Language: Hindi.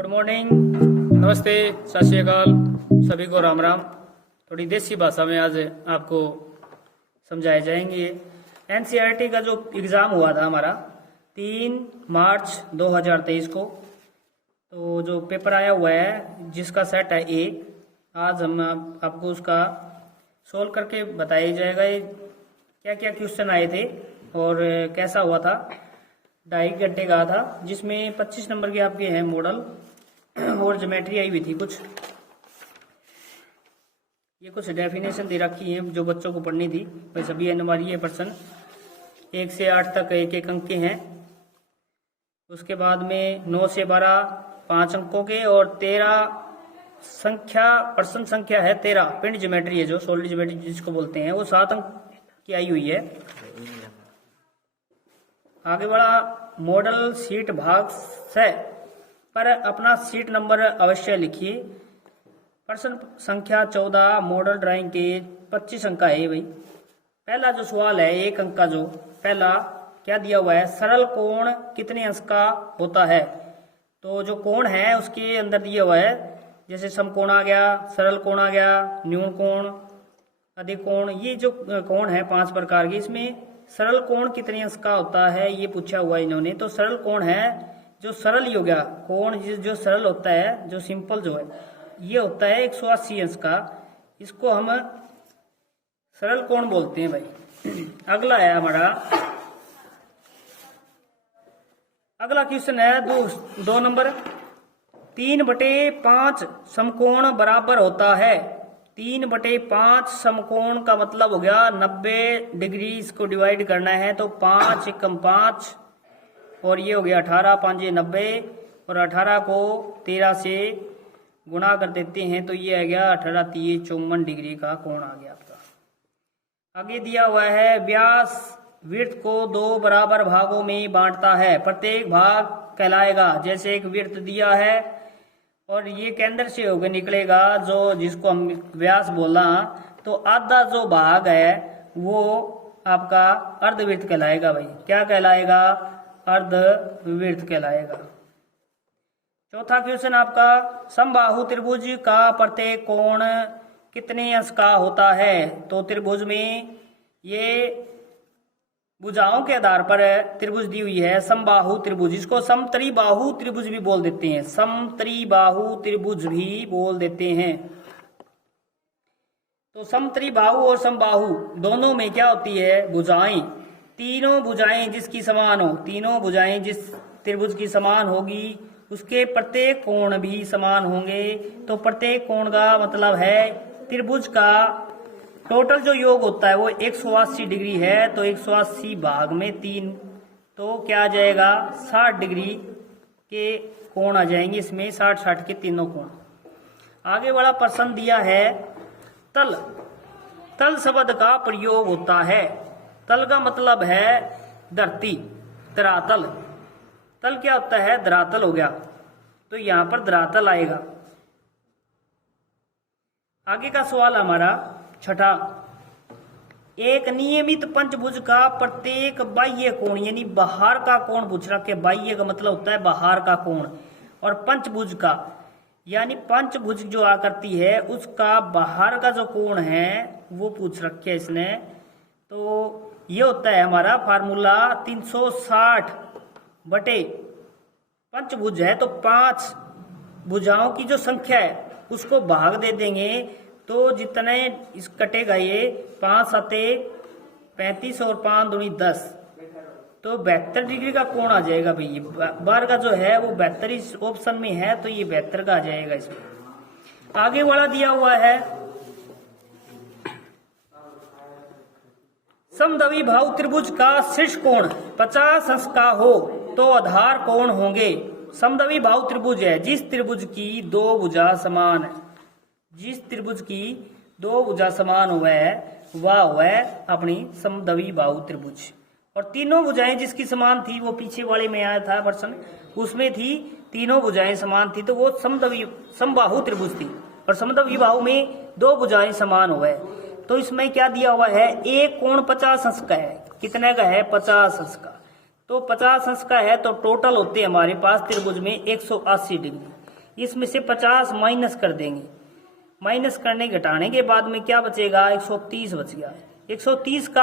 गुड मॉर्निंग, नमस्ते, सत श्री अकाल, सभी को राम राम। थोड़ी देसी भाषा में आज आपको समझाए जाएंगे। एनसीईआरटी का जो एग्ज़ाम हुआ था हमारा 3 मार्च 2023 को, तो जो पेपर आया हुआ है जिसका सेट है 1, आज हम आपको उसका सोल्व करके बताया जाएगा ये क्या क्या क्वेश्चन आए थे और कैसा हुआ था। 2.5 घंटे का था जिसमें 25 नंबर के आपके हैं मॉडल और ज्योमेट्री आई हुई थी कुछ। ये कुछ डेफिनेशन दे रखी है जो बच्चों को पढ़नी थी। भाई सभी हमारी ये प्रश्न 1 से 8 तक एक अंक के हैं। उसके बाद में 9 से 12 5 अंकों के और 13 प्रश्न संख्या है 13 पिंड ज्योमेट्री है जो सॉलिड ज्योमेट्री जिसको बोलते हैं, वो 7 अंक की आई हुई है। आगे बढ़ा मॉडल सीट भाग से पर अपना सीट नंबर अवश्य लिखिए। प्रश्न संख्या 14 मॉडल ड्राइंग के 25 अंक है भाई। पहला जो सवाल है 1 अंक का, जो पहला क्या दिया हुआ है, सरल कोण कितने अंश का होता है। तो जो कोण है उसके अंदर दिया हुआ है, जैसे समकोण आ गया, सरल कोण आ गया, न्यून कोण, अधिक कोण। ये जो कोण है 5 प्रकार के, इसमें सरल कोण कितने अंश का होता है ये पूछा हुआ है इन्होंने। तो सरल कोण है जो सरल ही हो गया, कोण जो सरल होता है, जो सिंपल जो है, ये होता है 180 अंश का। इसको हम सरल कोण बोलते हैं भाई। अगला है हमारा, अगला क्वेश्चन है 2 नंबर। 3/5 समकोण बराबर होता है। 3/5 समकोण का मतलब हो गया 90 डिग्री। इसको डिवाइड करना है तो 5 एकम 5 और ये हो गया 18, 5 90 और 18 को 13 से गुणा कर देते हैं तो ये आ गया 18 3 54 डिग्री का कोण आ गया आपका। आगे दिया हुआ है व्यास वृत्त को 2 बराबर भागों में बांटता है, प्रत्येक भाग कहलाएगा। जैसे एक वृत्त दिया है और ये केंद्र से होकर निकलेगा जो जिसको हम व्यास बोला, तो आधा जो भाग है वो आपका अर्धवृत्त कहलाएगा भाई। क्या कहलाएगा? अर्धवृत्त कहलाएगा। चौथा क्वेश्चन आपका, समबाहु त्रिभुज का प्रत्येक कोण कितने अंश का होता है। तो त्रिभुज में ये भुजाओं के आधार पर त्रिभुज दी हुई है, समबाहु त्रिभुज। इसको समत्रिबाहु त्रिभुज भी बोल देते हैं, समत्रिबाहु त्रिभुज भी बोल देते हैं। तो समत्रिबाहु और समबाहु दोनों में क्या होती है, भुजाएं। तीनों भुजाएं जिसकी समान हो, तीनों भुजाएं जिस त्रिभुज की समान होगी उसके प्रत्येक कोण भी समान होंगे। तो प्रत्येक कोण का मतलब है त्रिभुज का टोटल जो योग होता है वो 180 डिग्री है। तो 180 भाग में 3 तो क्या आ जाएगा, 60 डिग्री के कोण आ जाएंगे इसमें, 60 के तीनों कोण। आगे बड़ा प्रश्न दिया है तल। तल शब्द का प्रयोग होता है। तल का मतलब है धरती, धरातल। तल क्या होता है, धरातल हो गया, तो यहां पर धरातल आएगा। आगे का सवाल हमारा छठा, एक नियमित पंचभुज का प्रत्येक बाह्य कोण, यानी बाहर का कोण पूछ रहा है। बाह्य का मतलब होता है बाहर का कोण, और पंचभुज का यानी पंचभुज जो आकृति है उसका बाहर का जो कोण है वो पूछ रखे है इसने। तो ये होता है हमारा फार्मूला 360 बटे पंचभुज है तो 5 भुजाओं की जो संख्या है उसको भाग दे देंगे तो जितने इस कटेगा ये 5 7 35 और 5 दूनी 10, तो 72 डिग्री का कोण आ जाएगा भाई। बार का जो है वो 72 इस ऑप्शन में है तो ये 72 का आ जाएगा इसमें। आगे वाला दिया हुआ है समद्विबाहु त्रिभुज का शीर्ष कोण 50 अंश का हो तो आधार कोण होंगे। समद्विबाहु त्रिभुज है जिस त्रिभुज की 2 भुजा समान है, जिस त्रिभुज की 2 भुजा समान हुआ है वह हुआ है अपनी समद्विबाहु त्रिभुज। और तीनों भुजाएं जिसकी समान थी वो पीछे वाले में आया था प्रश्न, उसमें थी तीनों भुजाएं समान थी तो वो समबाहु त्रिभुज थी। और समद्विबाहु में 2 भुजाएं समान हुआ है तो इसमें क्या दिया हुआ है, एक कोण 50 अंश का है। कितने का है, 50 अंश का। तो 50 अंश का है तो टोटल होते हमारे पास त्रिभुज में 180 डिग्री। इसमें से 50 माइनस कर देंगे। माइनस करने घटाने के बाद में क्या बचेगा, 130 बच गया। 130 का